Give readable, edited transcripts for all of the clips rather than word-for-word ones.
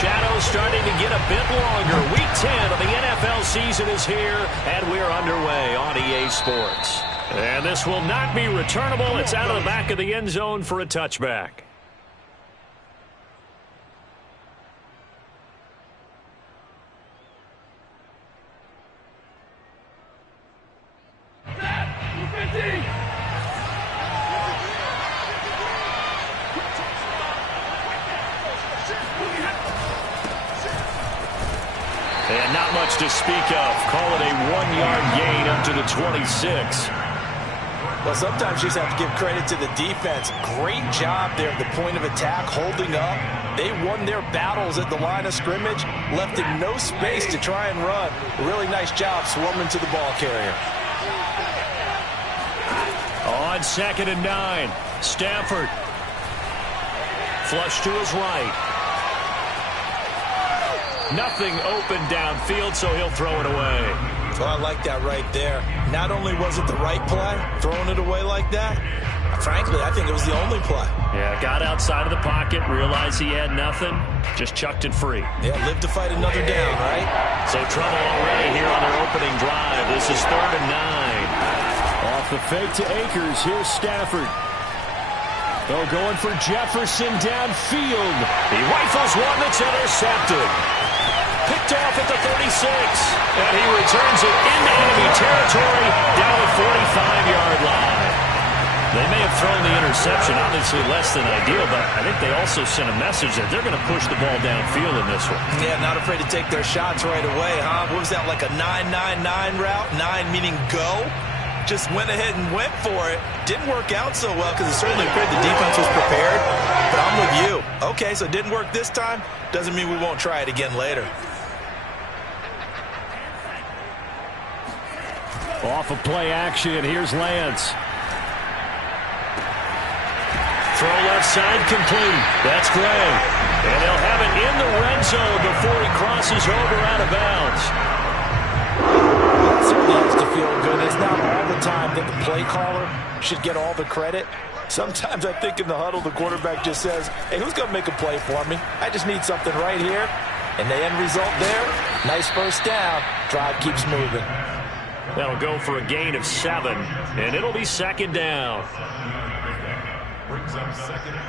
shadows starting to get a bit longer. Week 10 of the NFL season is here, and we're underway on EA Sports. And this will not be returnable. It's out of the back of the end zone for a touchback. And not much to speak of. Call it a 1-yard gain up to the 26. Well, sometimes you just have to give credit to the defense. Great job there at the point of attack, holding up. They won their battles at the line of scrimmage, left him no space to try and run. A really nice job swarming to the ball carrier. On 2nd and 9, Stafford. Flush to his right. Nothing open downfield, so he'll throw it away. Well, I like that right there. Not only was it the right play, throwing it away like that, frankly, I think it was the only play. Yeah, got outside of the pocket, realized he had nothing, just chucked it free. Yeah, live to fight another down, right? So trouble already here on their opening drive. This is 3rd and 9. Off the fake to Akers, here's Stafford. They're going for Jefferson downfield. He rifles one that's intercepted. Picked off at the 36. And he returns it into enemy territory down the 45-yard line. They may have thrown the interception, obviously less than ideal, but I think they also sent a message that they're going to push the ball downfield in this one. Yeah, not afraid to take their shots right away, huh? What was that, like a 9-9-9 route? 9 meaning go? Just went ahead and went for it. Didn't work out so well because it certainly appeared the defense was prepared. But I'm with you. Okay, so it didn't work this time. Doesn't mean we won't try it again later. Off of play action, here's Lance. Throw left side complete. That's Gray. And they'll have it in the red zone before he crosses over out of bounds. That certainly has to feel good. It's not all the time that the play caller should get all the credit. Sometimes I think in the huddle, the quarterback just says, hey, who's going to make a play for me? I just need something right here. And the end result there, nice first down. Drive keeps moving. That'll go for a gain of 7, and it'll be 2nd down. Brings up 2nd and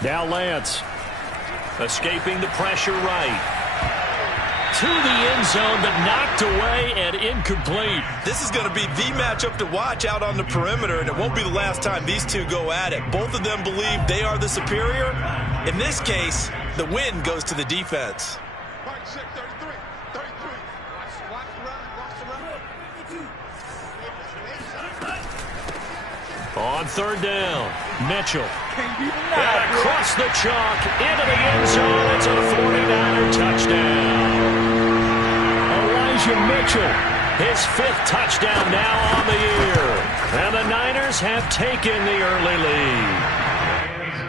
3. Now Lance. Escaping the pressure right. To the end zone, but knocked away and incomplete. This is going to be the matchup to watch out on the perimeter, and it won't be the last time these two go at it. Both of them believe they are the superior. In this case, the win goes to the defense. On 3rd down, Mitchell. And across the chalk, into the end zone. It's a 49er touchdown. Elijah Mitchell, his 5th touchdown now on the year. And the Niners have taken the early lead.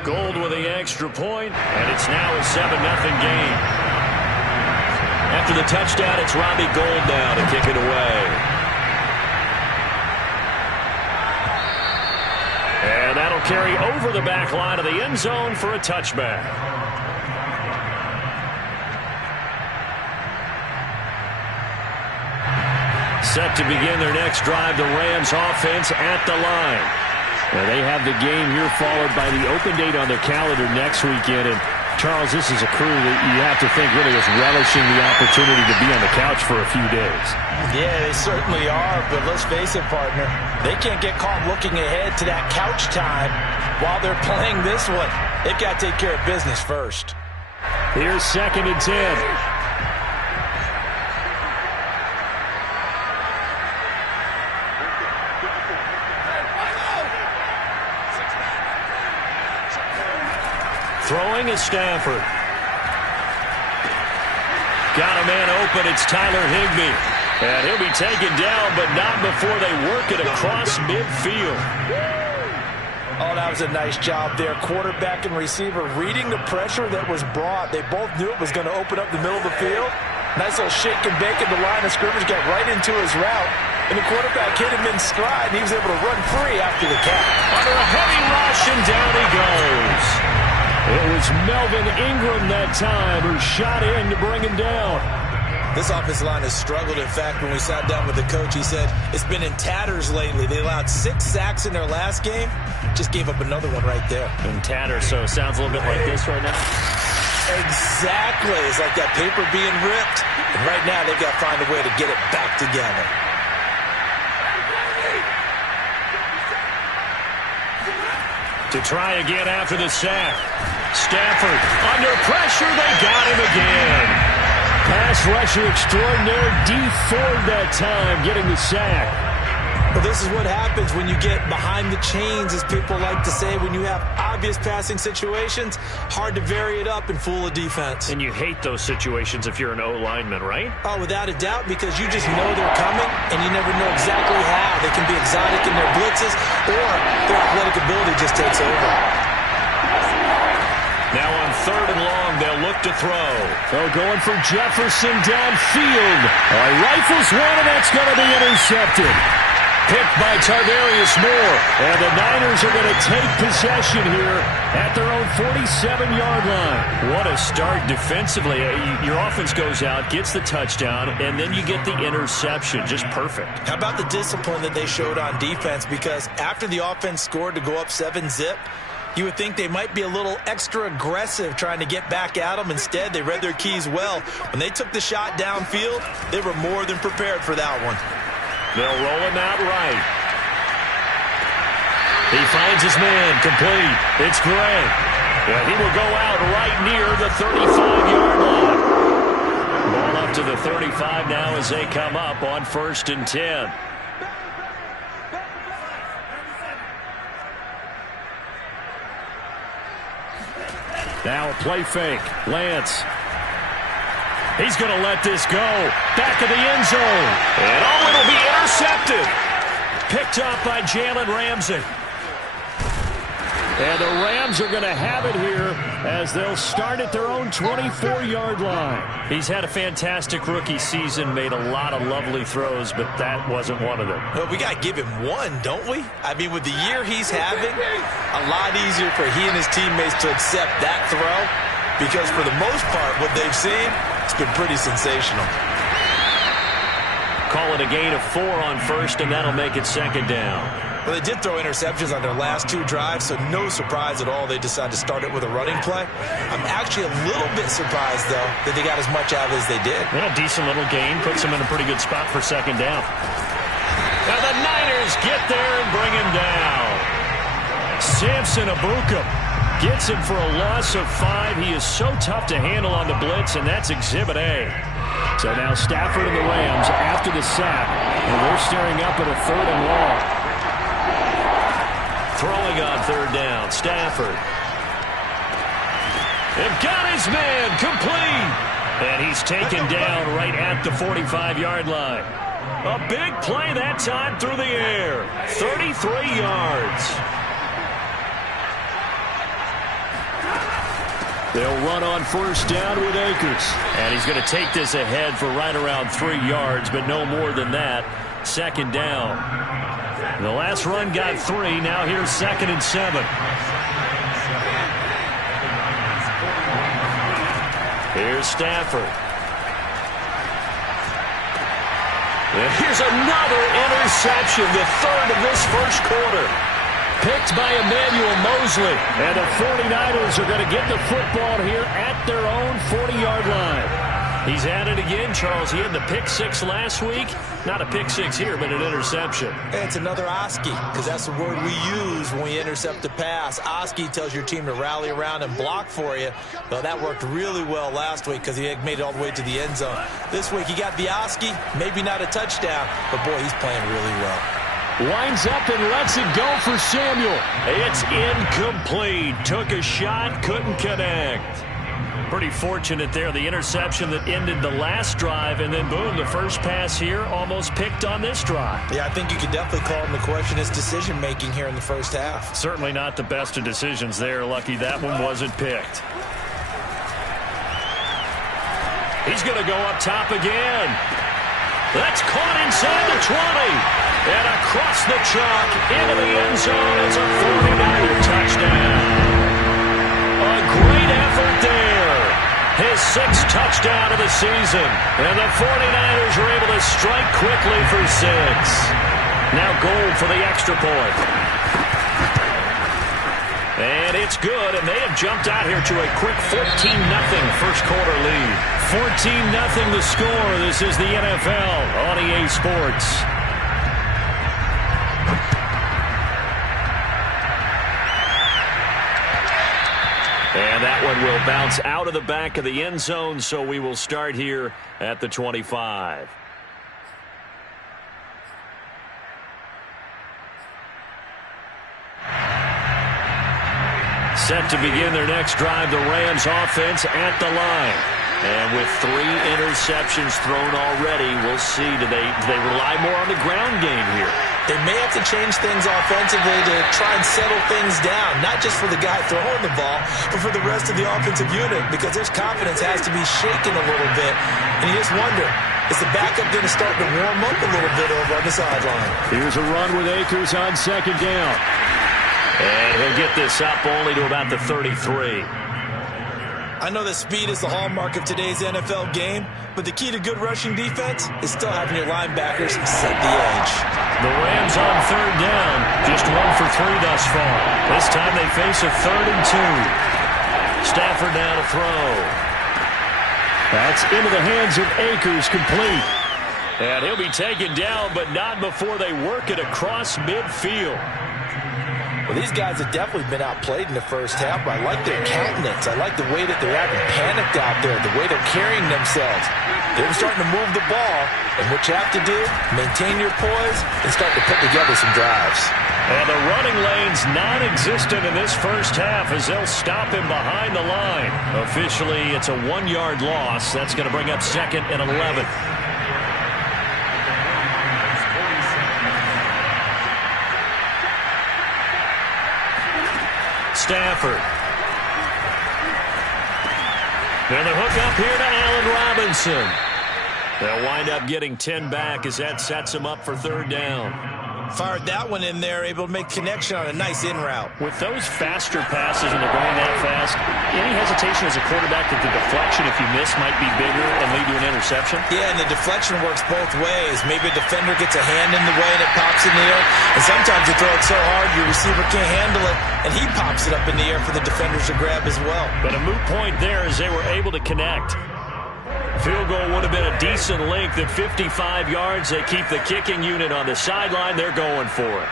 Gold with the extra point, and it's now a 7-0 game. After the touchdown, it's Robbie Gould now to kick it away. And that'll carry over the back line of the end zone for a touchback. Set to begin their next drive, the Rams offense at the line. And they have the game here followed by the open date on their calendar next weekend. And Charles, this is a crew that you have to think really is relishing the opportunity to be on the couch for a few days. Yeah, they certainly are, but let's face it, partner. They can't get caught looking ahead to that couch time while they're playing this one. They've got to take care of business first. Here's 2nd and 10. Throwing is Stafford. Got a man open. It's Tyler Higbee. And he'll be taken down, but not before they work it across midfield. Oh, that was a nice job there. Quarterback and receiver reading the pressure that was brought. They both knew it was going to open up the middle of the field. Nice little shake and bake at the line of scrimmage. Got right into his route. And the quarterback hit him in stride, and he was able to run free after the catch. Under a heavy rush, and down he goes. It was Melvin Ingram that time who shot in to bring him down. This offensive line has struggled. In fact, when we sat down with the coach, he said it's been in tatters lately. They allowed 6 sacks in their last game. Just gave up another one right there. In tatters, so it sounds a little bit like this right now. Exactly. It's like that paper being ripped. And right now, they've got to find a way to get it back together. To try again after the sack. Stafford under pressure. They got him again. Pass rusher extraordinaire. D Ford that time getting the sack. Well, this is what happens when you get behind the chains, as people like to say. When you have obvious passing situations, hard to vary it up and fool a defense. And you hate those situations if you're an O-lineman, right? Oh, without a doubt, because you just know they're coming, and you never know exactly how. They can be exotic in their blitzes, or their athletic ability just takes over. Now on 3rd and long, they'll look to throw. They're going for Jefferson downfield. Rifles one, and that's going to be intercepted. Picked by Tarvarius Moore. And the Niners are going to take possession here at their own 47-yard line. What a start defensively. Your offense goes out, gets the touchdown, and then you get the interception. Just perfect. How about the discipline that they showed on defense? Because after the offense scored to go up 7-zip, you would think they might be a little extra aggressive trying to get back at them. Instead, they read their keys well. When they took the shot downfield, they were more than prepared for that one. They'll roll him out right. He finds his man complete. It's Gray. Yeah, he will go out right near the 35-yard line. Ball up to the 35 now as they come up on 1st and 10. Now a play fake. Lance. He's going to let this go. Back of the end zone. And it'll be intercepted. Picked up by Jalen Ramsey. And the Rams are going to have it here as they'll start at their own 24-yard line. He's had a fantastic rookie season, made a lot of lovely throws, but that wasn't one of them. Well, we got to give him one, don't we? I mean, with the year he's having, a lot easier for he and his teammates to accept that throw, because for the most part, what they've seen, it's been pretty sensational. Call it a gain of 4 on 1st, and that'll make it 2nd down. Well, they did throw interceptions on their last 2 drives, so no surprise at all they decided to start it with a running play. I'm actually a little bit surprised, though, that they got as much out of it as they did. Well, a decent little gain puts them in a pretty good spot for 2nd down. Now the Niners get there and bring him down. Samson Abukum gets him for a loss of 5. He is so tough to handle on the blitz, and that's Exhibit A. So now Stafford and the Rams after the sack, and they're staring up at a 3rd and long. Throwing on 3rd down, Stafford. They've got his man complete. And he's taken down right at the 45-yard line. A big play that time through the air. 33 yards. They'll run on 1st down with Akers. And he's going to take this ahead for right around 3 yards, but no more than that. 2nd down. The last run got 3. Now here's 2nd and 7. Here's Stafford. And here's another interception, the 3rd of this 1st quarter. Picked by Emmanuel Mosley. And the 49ers are going to get the football here at their own 40-yard line. He's at it again, Charles. He had the pick 6 last week. Not a pick 6 here, but an interception. It's another Oski, because that's the word we use when we intercept a pass. Oski tells your team to rally around and block for you. Well, that worked really well last week because he had made it all the way to the end zone. This week he got the Oski, maybe not a touchdown, but boy, he's playing really well. Winds up and lets it go for Samuel. It's incomplete. Took a shot, couldn't connect. Pretty fortunate there, the interception that ended the last drive, and then boom, the first pass here almost picked on this drive. Yeah, I think you could definitely call him to question his decision-making here in the first half. Certainly not the best of decisions there. Lucky that one wasn't picked. He's going to go up top again. That's caught inside the 20. And across the chalk into the end zone. It's a 49er touchdown. A great effort there. His 6th touchdown of the season. And the 49ers are able to strike quickly for 6. Now goal for the extra point. And it's good, and they have jumped out here to a quick 14-0 first quarter lead. 14-0 the score. This is the NFL on EA Sports. And that one will bounce out of the back of the end zone, so we will start here at the 25. Set to begin their next drive, the Rams offense at the line. And with 3 interceptions thrown already, we'll see. Do they rely more on the ground game here? They may have to change things offensively to try and settle things down, not just for the guy throwing the ball, but for the rest of the offensive unit, because his confidence has to be shaken a little bit. And you just wonder, is the backup going to start to warm up a little bit over on the sideline? Here's a run with Akers on 2nd down. And he'll get this up only to about the 33. I know that speed is the hallmark of today's NFL game, but the key to good rushing defense is still having your linebackers set the edge. The Rams on 3rd down, just 1 for 3 thus far. This time they face a 3rd and 2. Stafford now to throw. That's into the hands of Akers, complete. And he'll be taken down, but not before they work it across midfield. Well, these guys have definitely been outplayed in the first half, but I like their countenance. I like the way that they're acting panicked out there, the way they're carrying themselves. They're starting to move the ball, and what you have to do, maintain your poise and start to put together some drives. And the running lane's non-existent in this first half as they'll stop him behind the line. Officially, it's a 1-yard loss. That's going to bring up 2nd and 11. Stafford. And the hook up here to Allen Robinson. They'll wind up getting 10 back as that sets him up for 3rd down. Fired that one in there, able to make connection on a nice in route. With those faster passes when they're going that fast, any hesitation as a quarterback that the deflection, if you miss, might be bigger and lead to an interception? Yeah, and the deflection works both ways. Maybe a defender gets a hand in the way and it pops in the air. And sometimes you throw it so hard your receiver can't handle it, and he pops it up in the air for the defenders to grab as well. But a moot point there as they were able to connect. Field goal would have been a decent length at 55 yards. They keep the kicking unit on the sideline. They're going for it.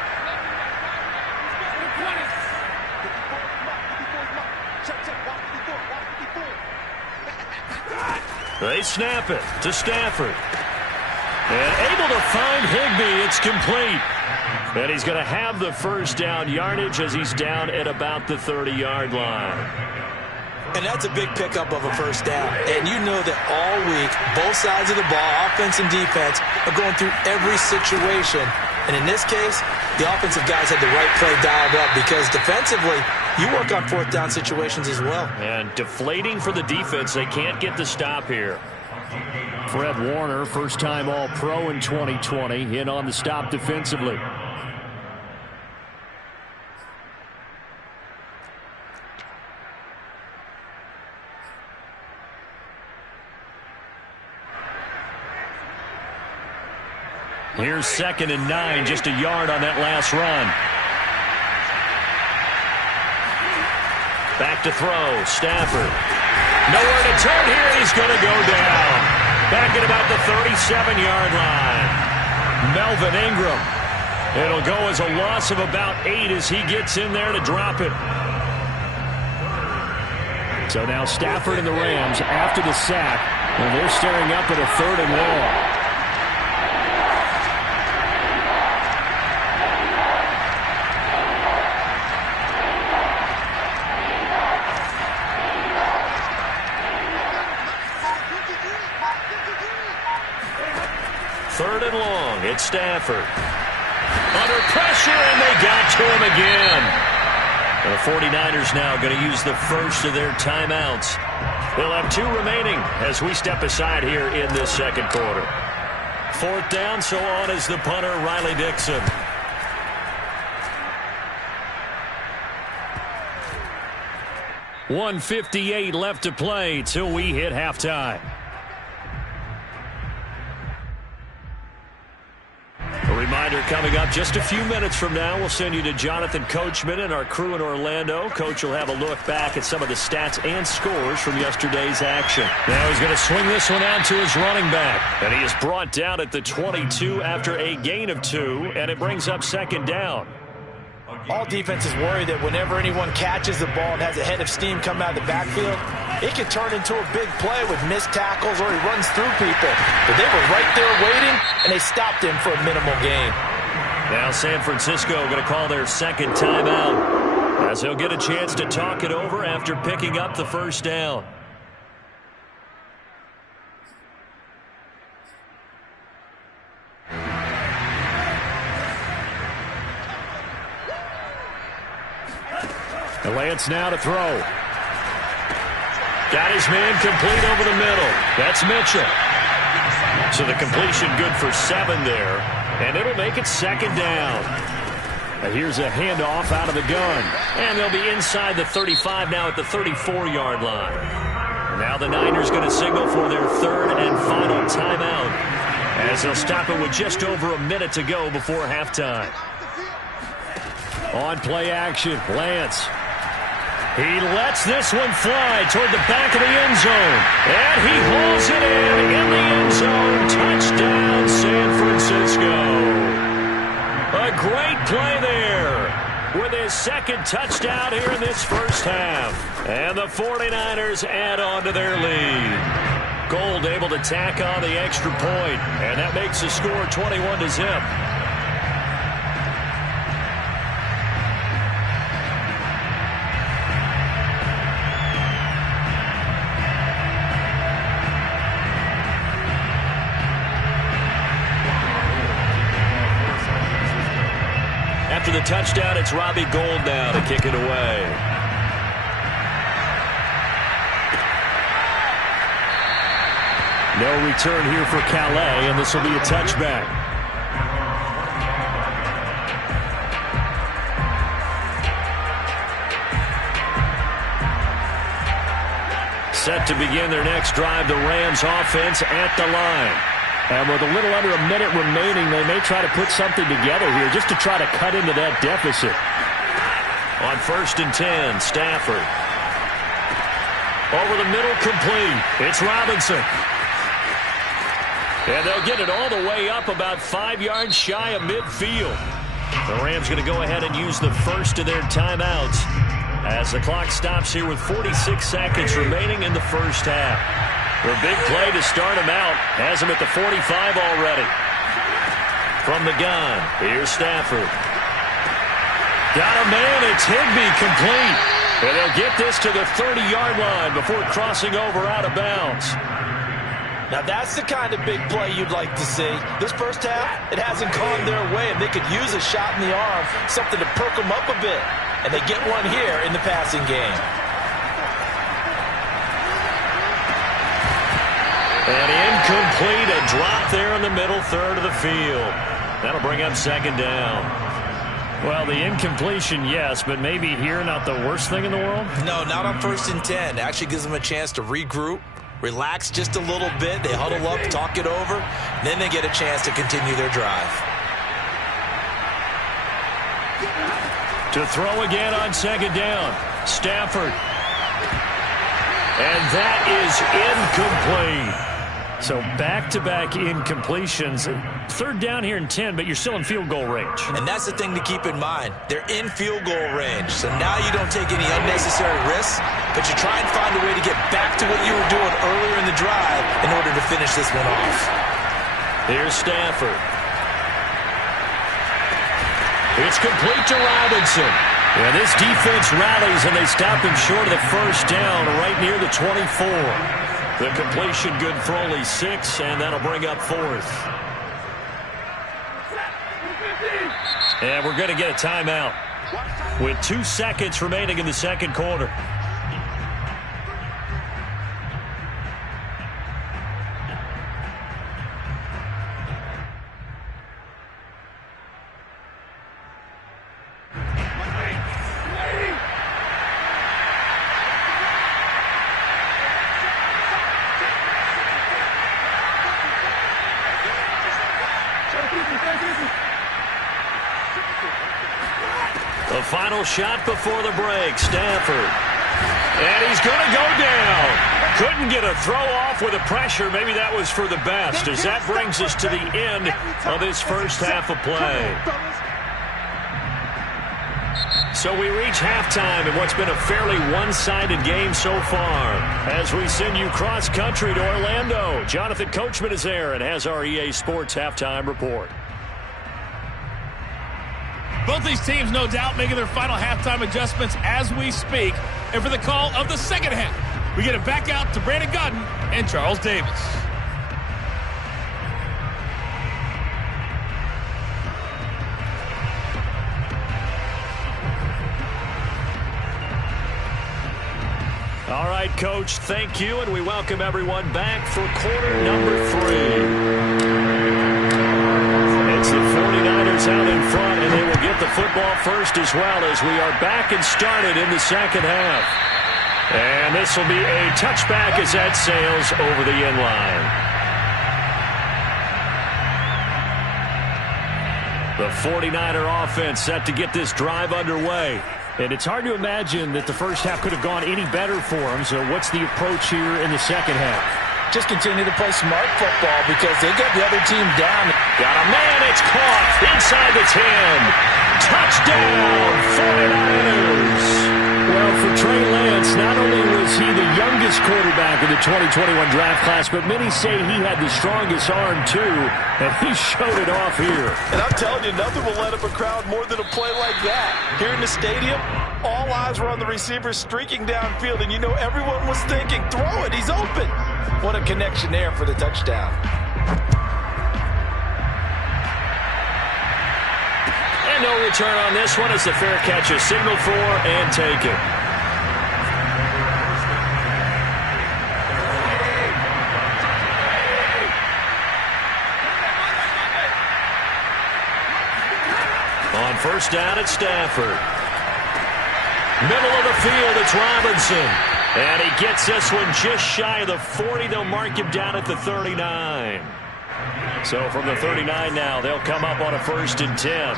They snap it to Stafford. And able to find Higbee. It's complete. And he's going to have the first down yardage as he's down at about the 30-yard line. And that's a big pickup of a first down. And you know that all week, both sides of the ball, offense and defense, are going through every situation. And in this case, the offensive guys had the right play dialed up because defensively, you work on 4th down situations as well. And deflating for the defense. They can't get the stop here. Fred Warner, first-time All-Pro in 2020, in on the stop defensively. Here's 2nd and 9, just a yard on that last run. Back to throw, Stafford. Nowhere to turn here, he's going to go down. Back at about the 37-yard line. Melvin Ingram. It'll go as a loss of about 8 as he gets in there to drop it. So now Stafford and the Rams after the sack, and they're staring up at a 3rd and long. It's Stafford. Under pressure, and they got to him again. And the 49ers now going to use the first of their timeouts. They'll have 2 remaining as we step aside here in this second quarter. 4th down, so on is the punter, Riley Dixon. .158 left to play till we hit halftime. A reminder coming up just a few minutes from now, we'll send you to Jonathan Coachman and our crew in Orlando. Coach will have a look back at some of the stats and scores from yesterday's action. Now he's going to swing this one out to his running back. And he is brought down at the 22 after a gain of 2, and it brings up 2nd down. All defenses worry that whenever anyone catches the ball and has a head of steam come out of the backfield, it can turn into a big play with missed tackles or he runs through people. But they were right there waiting, and they stopped him for a minimal gain. Now San Francisco going to call their 2nd timeout as he'll get a chance to talk it over after picking up the 1st down. Lance now to throw. Got his man complete over the middle. That's Mitchell. So the completion good for 7 there. And it'll make it 2nd down. Here's a handoff out of the gun. And they'll be inside the 35 now at the 34-yard line. And now the Niners going to signal for their 3rd and final timeout, as they'll stop it with just over a minute to go before halftime. On play action, Lance. He lets this one fly toward the back of the end zone. And he hauls it in the end zone. Touchdown, San Francisco. A great play there with his 2nd touchdown here in this 1st half. And the 49ers add on to their lead. Gold able to tack on the extra point, and that makes the score 21-0. After the touchdown, it's Robbie Gould now to kick it away. No return here for Calais, and this will be a touchback. Set to begin their next drive, the Rams offense at the line. And with a little under a minute remaining, they may try to put something together here just to try to cut into that deficit. On 1st and 10, Stafford. Over the middle, complete. It's Robinson. And they'll get it all the way up about 5 yards shy of midfield. The Rams going to go ahead and use the 1st of their timeouts as the clock stops here with 46 seconds remaining in the 1st half. The big play to start him out has him at the 45 already. From the gun, here's Stafford. Got a man, it's Higbee, complete. And they'll get this to the 30-yard line before crossing over out of bounds. Now that's the kind of big play you'd like to see. This 1st half, it hasn't gone their way, and they could use a shot in the arm, something to perk them up a bit. And they get one here in the passing game. And incomplete, a drop there in the middle 3rd of the field. That'll bring up 2nd down. Well, the incompletion, yes, but maybe here not the worst thing in the world? No, not on 1st and 10. It actually gives them a chance to regroup, relax just a little bit. They huddle up, talk it over, then they get a chance to continue their drive. To throw again on 2nd down, Stafford. And that is incomplete. So back-to-back incompletions. 3rd down here and 10, but you're still in field goal range. And that's the thing to keep in mind. They're in field goal range. So now you don't take any unnecessary risks, but you try and find a way to get back to what you were doing earlier in the drive in order to finish this one off. Here's Stafford. It's complete to Robinson. Yeah, this defense rallies, and they stop him short of the 1st down right near the 24. The completion good for only 6, and that'll bring up 4th. And we're going to get a timeout with 2 seconds remaining in the 2nd quarter. The final shot before the break, Stafford. And he's going to go down. Couldn't get a throw off with the pressure. Maybe that was for the best, as that brings us to the end of this first half of play. So we reach halftime in what's been a fairly one-sided game so far. As we send you cross-country to Orlando, Jonathan Coachman is there and has our EA Sports halftime report. Both these teams, no doubt, making their final halftime adjustments as we speak. And for the call of the second half, we get it back out to Brandon Godden and Charles Davis. All right, Coach, thank you, and we welcome everyone back for quarter number 3. It's the 49ers out in front, and they will get the football first as well, as we are back and started in the second half. And this will be a touchback as that sails over the end line. The 49er offense set to get this drive underway. And it's hard to imagine that the first half could have gone any better for them. So what's the approach here in the second half? Just continue to play smart football because they got the other team down. Got a man, it's caught inside the 10. Touchdown, 49ers. Well, for Trey Lance, not only was he the youngest quarterback in the 2021 draft class, but many say he had the strongest arm, too, and he showed it off here. And I'm telling you, nothing will let up a crowd more than a play like that. Here in the stadium, all eyes were on the receiver streaking downfield, and you know everyone was thinking, throw it, he's open. What a connection there for the touchdown. And no return on this one as the fair catch is signaled for and taken. On first down, it's Stafford. Middle of the field, it's Robinson. And he gets this one just shy of the 40. They'll mark him down at the 39. So from the 39 now, they'll come up on a 1st and 10.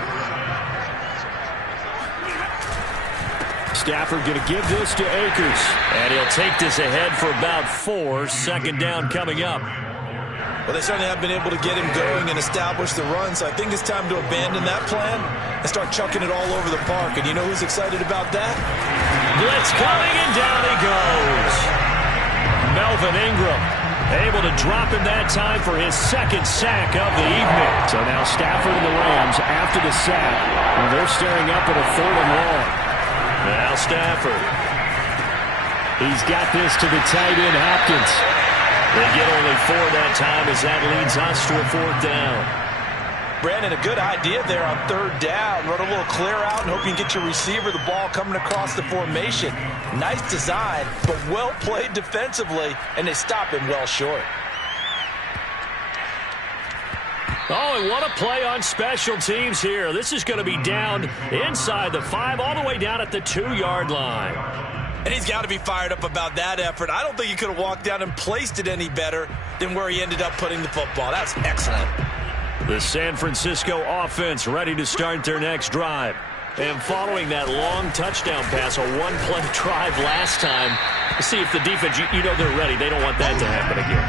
Stafford going to give this to Akers. And he'll take this ahead for about 4. Second down coming up. Well, they certainly have been able to get him going and establish the run, so I think it's time to abandon that plan and start chucking it all over the park. And you know who's excited about that? Blitz coming, and down he goes. Melvin Ingram able to drop him that time for his 2nd sack of the evening. So now Stafford and the Rams after the sack, and they're staring up at a 3rd and long. Now Stafford. He's got this to the tight end, Hopkins. They get only 4 that time as that leads us to a 4th down. Brandon, a good idea there on 3rd down. Run a little clear out and hope you can get your receiver the ball coming across the formation. Nice design, but well played defensively, and they stop him well short. Oh, and what a play on special teams here. This is going to be down inside the 5, all the way down at the 2-yard line. And he's got to be fired up about that effort. I don't think he could have walked down and placed it any better than where he ended up putting the football. That's excellent. The San Francisco offense ready to start their next drive. And following that long touchdown pass, a one-play drive last time, see if the defense, you know they're ready. They don't want that to happen again.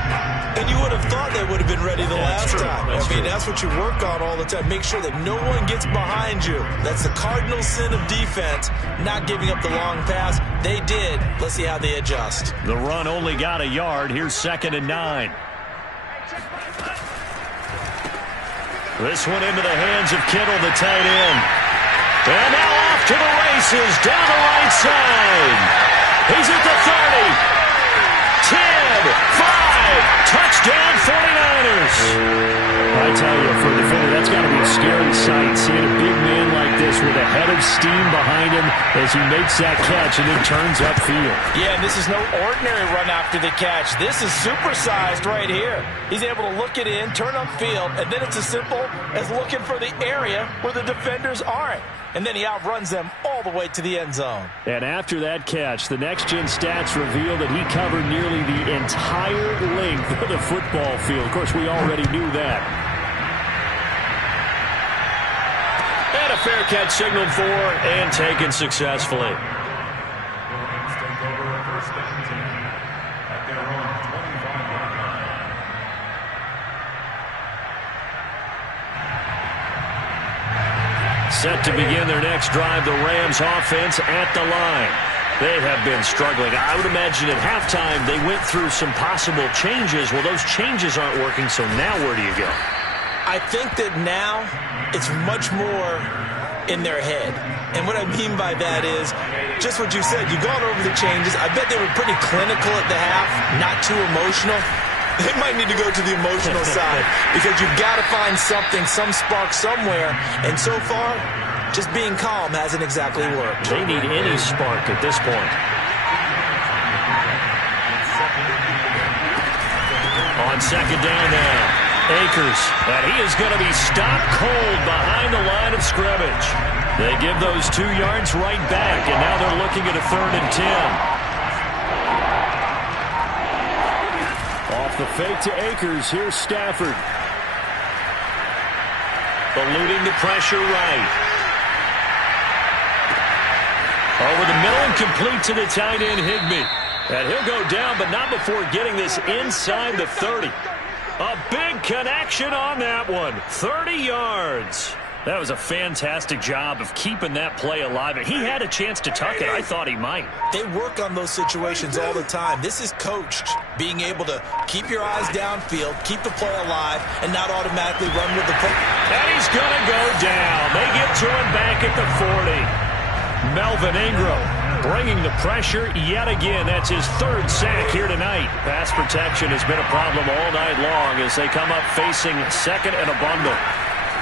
And you would have thought they would have been ready the last time. I mean, that's what you work on all the time. Make sure that no one gets behind you. That's the cardinal sin of defense, not giving up the long pass. They did. Let's see how they adjust. The run only got a yard. Here's 2nd and 9. This one into the hands of Kittle, the tight end. And now off to the races, down the right side. He's at the 30. 10, 5, touchdown 49ers. I tell you, for a defender, that's got to be a scary sight, seeing a big man like this with a head of steam behind him as he makes that catch and then turns upfield. Yeah, and this is no ordinary run after the catch. This is supersized right here. He's able to look it in, turn upfield, and then it's as simple as looking for the area where the defenders aren't. And then he outruns them all the way to the end zone. And after that catch, the next-gen stats reveal that he covered nearly the entire length of the football field. Of course, we already knew that. And a a fair catch signaled for and taken successfully. Set to begin their next drive, the Rams offense at the line. They have been struggling. I would imagine at halftime they went through some possible changes. Well, those changes aren't working, so now where do you go? I think that now it's much more in their head. And what I mean by that is just what you said. You've gone over the changes. I bet they were pretty clinical at the half, not too emotional. They might need to go to the emotional side because you've got to find something, some spark somewhere. And so far, just being calm hasn't exactly worked. They need any spark at this point. On second down now, Akers. And he is going to be stopped cold behind the line of scrimmage. They give those 2 yards right back, and now they're looking at a 3rd and 10. The fake to Akers. Here's Stafford. Eluding the pressure right. Over the middle and complete to the tight end, Higbee. And he'll go down, but not before getting this inside the 30. A big connection on that one. 30 yards. That was a fantastic job of keeping that play alive. He had a chance to tuck it. I thought he might. They work on those situations all the time. This is coached, being able to keep your eyes downfield, keep the play alive, and not automatically run with the play. And he's going to go down. They get to him back at the 40. Melvin Ingram bringing the pressure yet again. That's his 3rd sack here tonight. Pass protection has been a problem all night long as they come up facing 2nd and a bundle.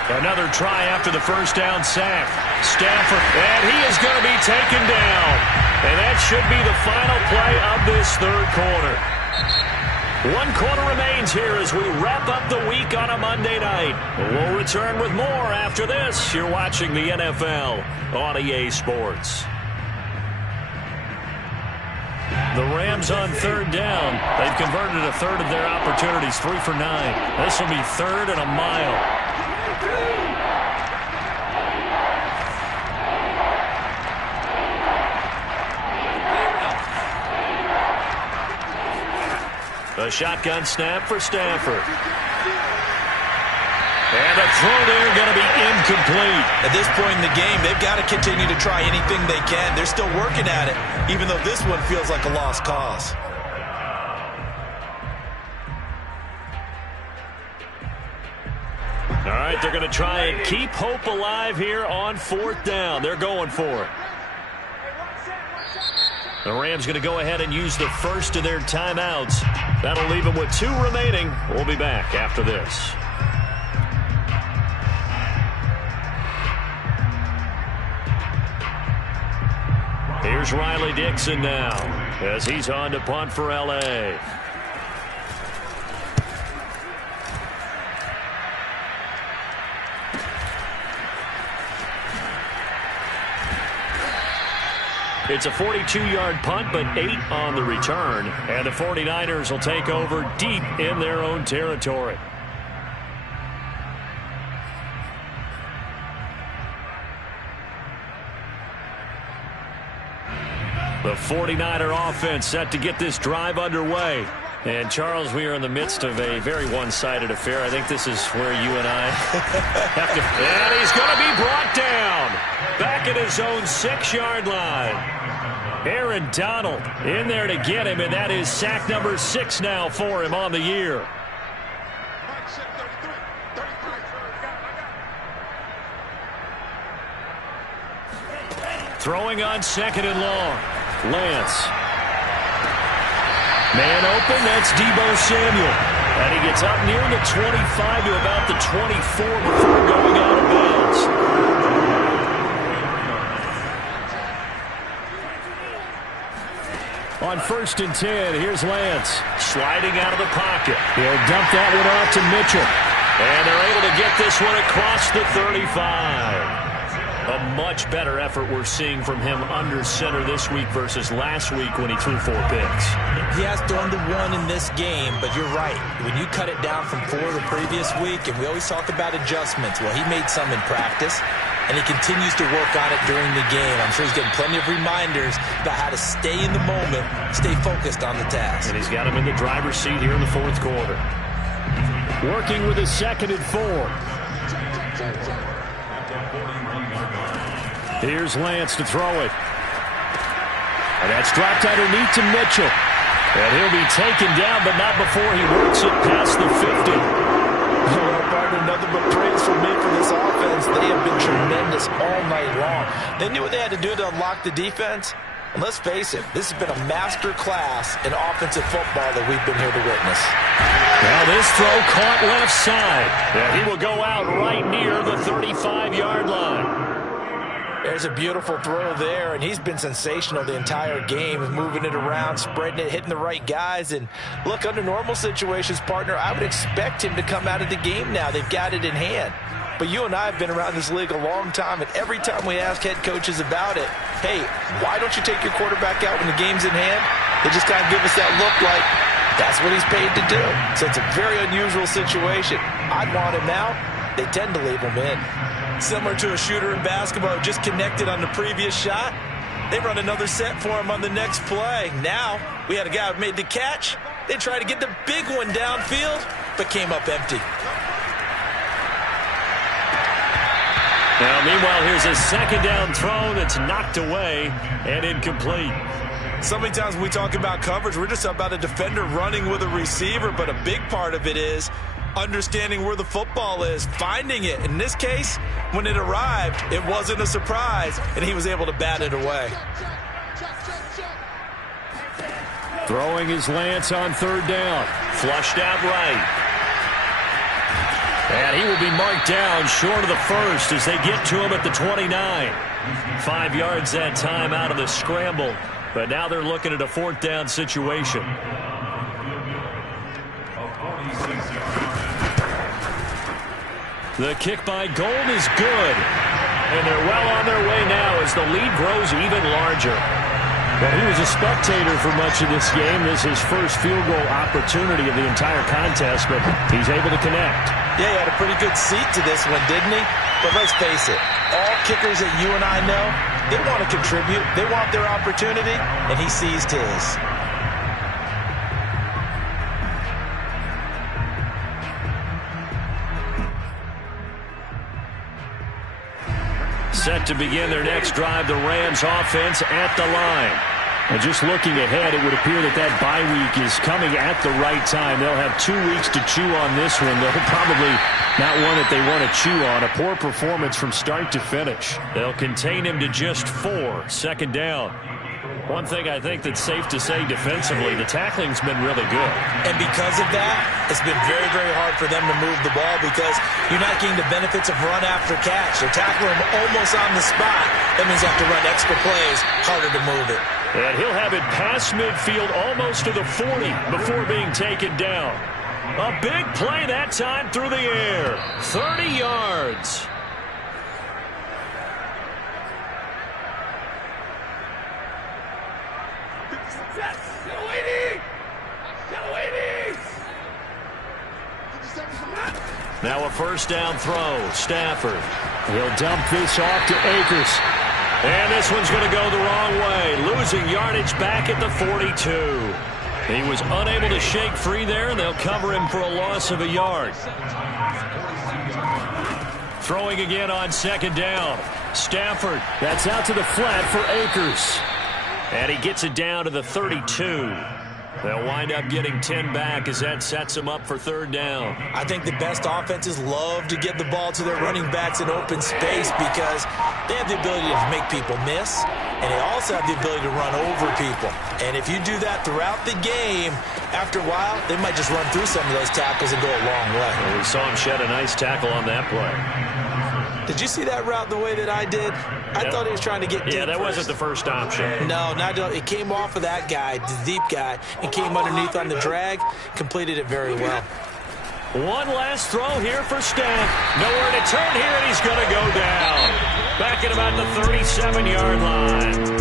Another try after the 1st down sack. Stafford, and he is going to be taken down. And that should be the final play of this 3rd quarter. 1 quarter remains here as we wrap up the week on a Monday night. We'll return with more after this. You're watching the NFL on EA Sports. The Rams on 3rd down. They've converted a 1/3 of their opportunities, 3 for 9. This will be 3rd and a mile. A shotgun snap for Stafford. And a throw there going to be incomplete. At this point in the game, they've got to continue to try anything they can. They're still working at it, even though this one feels like a lost cause. All right, they're going to try and keep hope alive here on 4th down. They're going for it. The Rams going to go ahead and use the first of their timeouts. That'll leave them with 2 remaining. We'll be back after this. Here's Riley Dixon now as he's on to punt for L.A. It's a 42-yard punt, but 8 on the return. And the 49ers will take over deep in their own territory. The 49er offense set to get this drive underway. And, Charles, we are in the midst of a very one-sided affair. I think this is where you and I have to... And he's going to be brought down. Back at his own 6-yard line. Aaron Donald in there to get him, and that is sack number 6 now for him on the year. Throwing on 2nd and long. Lance. Man open, that's Deebo Samuel. And he gets up near the 25 to about the 24 before going out of bounds. On 1st and 10, here's Lance. Sliding out of the pocket. He'll dump that one off to Mitchell. And they're able to get this one across the 35. A much better effort we're seeing from him under center this week versus last week when he threw 4 picks. He has thrown to 1 in this game, but you're right. When you cut it down from 4 the previous week, and we always talk about adjustments, well, he made some in practice. and he continues to work on it during the game. I'm sure he's getting plenty of reminders about how to stay in the moment, stay focused on the task. And he's got him in the driver's seat here in the fourth quarter. Working with his 2nd and 4. Here's Lance to throw it. And that's dropped underneath to Mitchell. And he'll be taken down, but not before he works it past the 50. Nothing but praise for me for this offense. They have been tremendous all night long. They knew what they had to do to unlock the defense. And let's face it, this has been a master class in offensive football that we've been here to witness. Now this throw caught left side. And he will go out right near the 35-yard line. There's a beautiful throw there, and he's been sensational the entire game, moving it around, spreading it, hitting the right guys. And look, under normal situations, partner, I would expect him to come out of the game now. They've got it in hand. But you and I have been around this league a long time, and every time we ask head coaches about it, hey, why don't you take your quarterback out when the game's in hand? They just kind of give us that look like that's what he's paid to do. So it's a very unusual situation. I'd want him out. They tend to leave him in. Similar to a shooter in basketball who just connected on the previous shot. They run another set for him on the next play. Now, we had a guy who made the catch. They tried to get the big one downfield, but came up empty. Now, meanwhile, here's a 2nd down throw that's knocked away and incomplete. So many times when we talk about coverage, we're just about a defender running with a receiver, but a big part of it is understanding where the football is, finding it. In this case, when it arrived, it wasn't a surprise, and he was able to bat it away. Throwing his Lance on 3rd down. Flushed out right. And he will be marked down short of the first as they get to him at the 29. 5 yards that time out of the scramble. But now they're looking at a 4th down situation. The kick by Gold is good. And they're well on their way now as the lead grows even larger. Well, he was a spectator for much of this game. This is his first field goal opportunity of the entire contest, but he's able to connect. Yeah, he had a pretty good seat to this one, didn't he? But let's face it, all kickers that you and I know, they want to contribute. They want their opportunity, and he seized his. Set to begin their next drive, the Rams offense at the line. And just looking ahead, it would appear that that bye week is coming at the right time. They'll have 2 weeks to chew on this one. They'll probably not one that they want to chew on. A poor performance from start to finish. They'll contain him to just 4. 2nd down. One thing I think that's safe to say defensively, the tackling's been really good. And because of that, it's been very, very hard for them to move the ball because you're not getting the benefits of run after catch. They're tackling him almost on the spot. That means you have to run extra plays, harder to move it. And he'll have it past midfield almost to the 40 before being taken down. A big play that time through the air. 30 yards. Now a 1st down throw. Stafford. He'll dump this off to Akers. And this one's going to go the wrong way. Losing yardage back at the 42. He was unable to shake free there, and they'll cover him for a loss of a yard. Throwing again on 2nd down. Stafford. That's out to the flat for Akers. And he gets it down to the 32. They'll wind up getting 10 back as that sets them up for 3rd down. I think the best offenses love to get the ball to their running backs in open space because they have the ability to make people miss, and they also have the ability to run over people. And if you do that throughout the game, after a while, they might just run through some of those tackles and go a long way. Well, we saw him shed a nice tackle on that play. Did you see that route the way that I did? I thought he was trying to get deep. Yeah, that wasn't the first option. No, it came off of that guy, the deep guy, and came underneath on the drag. Completed it very well. One last throw here for Staff. Nowhere to turn here, and he's going to go down. Back at about the 37-yard line.